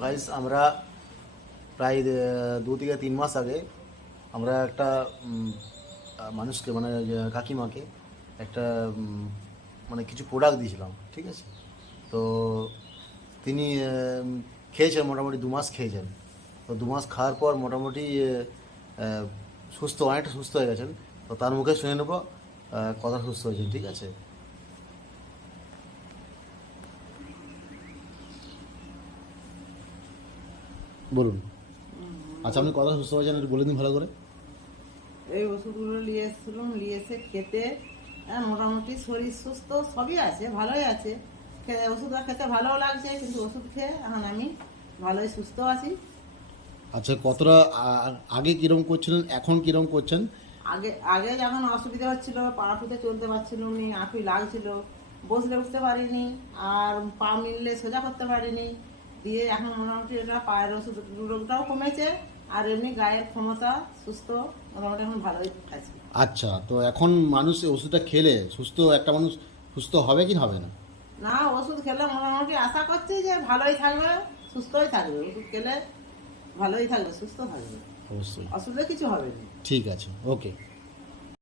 Guys আমরা প্রায় 2 থেকে 3 মাস আগে আমরা একটা মানুষকে মানে কাকিমাকে একটা মানে কিছু প্রোডাক্ট দিয়েছিলাম, ঠিক আছে। তো তিনি খেয়েছেন, মোটামুটি 2 মাস খেয়েছেন। তো 2 মাস খাওয়ার পর মোটামুটি সুস্থ, অনেকটা সুস্থ হয়ে গেছেন। তো তার মুখে শুনে নেবো কথা সুস্থ হয়েছেন, ঠিক আছে। বলুন। আচ্ছা, আপনি কথা সুস্থ হয়েছেন একটু বলে দিন ভালো করে। এই ওষুধগুলো নিয়ে এসেছিলাম, নিয়ে এসে খেতে মোটামুটি শরীর সুস্থ সবই আছে, ভালোই আছে। ওষুধটা খেতে ভালোও লাগছে, কিন্তু ওষুধ খেয়ে এখন আমি ভালোই সুস্থ আছি। আচ্ছা, কতটা আগে কিরম করছিলেন, এখন কিরম করছেন? আগে আগে যখন অসুবিধা হচ্ছিল, পা ফুটে চলতে পারছিল নি, আঁটুই লাগছিল, বসলে উঠতে পারিনি, আর পা মিললে সোজা করতে পারিনি। দিয়ে এখন মোটামুটি এটা পায়ের ওষুধ রোগটাও কমেছে, আর এমনি গায়ের ক্ষমতা সুস্থ, মোটামুটি এখন ভালোই আছে। আচ্ছা, তো এখন মানুষ এই ওষুধটা খেলে সুস্থ, একটা মানুষ সুস্থ হবে কি হবে না? না, ওষুধ খেলে মোটামুটি আশা করছি যে ভালোই থাকবে, সুস্থই থাকবে। ওষুধ খেলে ভালোই থাকবে, সুস্থ থাকবে, অবশ্যই। অসুবিধা কিছু হবে না। ঠিক আছে, ওকে।